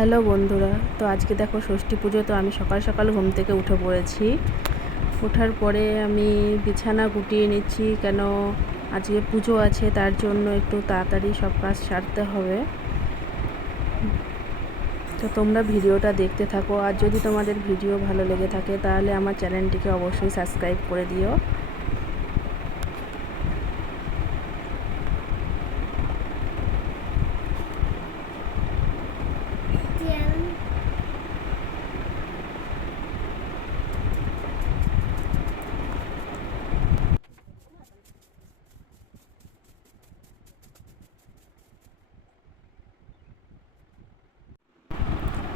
Hello বন্ধুরা, তো আজকে দেখো ষষ্ঠী পুজো। তো আমি সকাল সকাল ঘুম থেকে উঠে পড়েছি। ওঠার পরে আমি বিছানা গুটিয়ে নিচ্ছি, কেন আজকে পুজো আছে, তার জন্য একটু তাড়াতাড়ি সব কাজ সারতে হবে। তো তোমরা ভিডিওটা দেখতে থাকো, আর যদি তোমাদের ভিডিও ভালো লেগে থাকে তাহলে আমার চ্যানেলটিকে অবশ্যই সাবস্ক্রাইব করে দিও।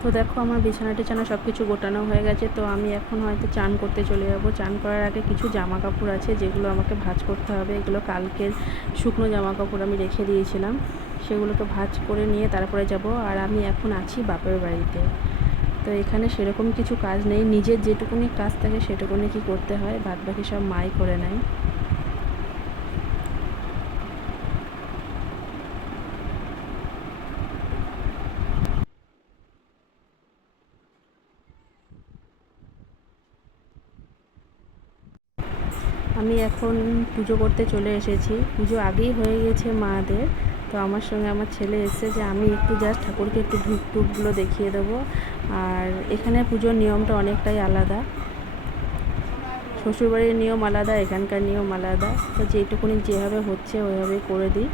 তো দেখো আমার বিছানা টিছানা সব কিছু গোটানো হয়ে গেছে। তো আমি এখন হয়তো চান করতে চলে যাব। চান করার আগে কিছু জামা কাপড় আছে যেগুলো আমাকে ভাঁজ করতে হবে। এগুলো কালকের শুকনো জামা কাপড় আমি রেখে দিয়েছিলাম, সেগুলোকে ভাঁজ করে নিয়ে তারপরে যাব। আর আমি এখন আছি বাপের বাড়িতে। তো এখানে সেরকম কিছু কাজ নেই, নিজের যেটুকুনি কাজ থাকে সেটুকুনি কি করতে হয়, বাদ বাকি সব মাই করে নেয়। আমি এখন পুজো করতে চলে এসেছি। পুজো আগেই হয়ে গেছে মাদের। তো আমার সঙ্গে আমার ছেলে এসেছে যে আমি একটু জাস্ট ঠাকুরকে একটু ধূপ টুপগুলো দেখিয়ে দেবো। আর এখানে পুজোর নিয়মটা অনেকটাই আলাদা। শ্বশুরবাড়ির নিয়ম আলাদা, এখানকার নিয়ম আলাদা। তো যেটুকুনি যেভাবে হচ্ছে ওইভাবেই করে দিই।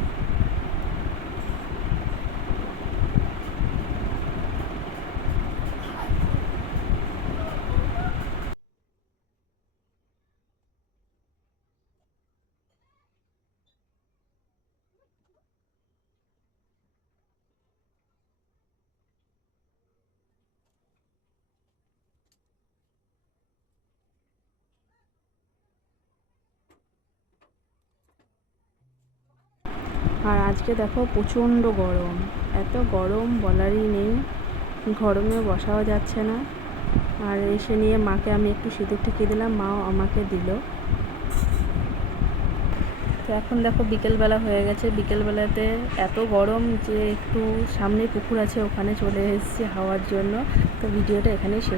আর আজকে দেখো প্রচণ্ড গরম, এত গরম বলারই নেই। গরমে বসাও যাচ্ছে না। আর এসে নিয়ে মাকে আমি একটু সিঁদুর ঠেকিয়ে দিলাম, মাও আমাকে দিল। তো এখন দেখো বিকেলবেলা হয়ে গেছে। বিকেলবেলাতে এত গরম যে একটু সামনে পুকুর আছে, ওখানে চলে এসেছি হাওয়ার জন্য। তো ভিডিওটা এখানেই শেষ।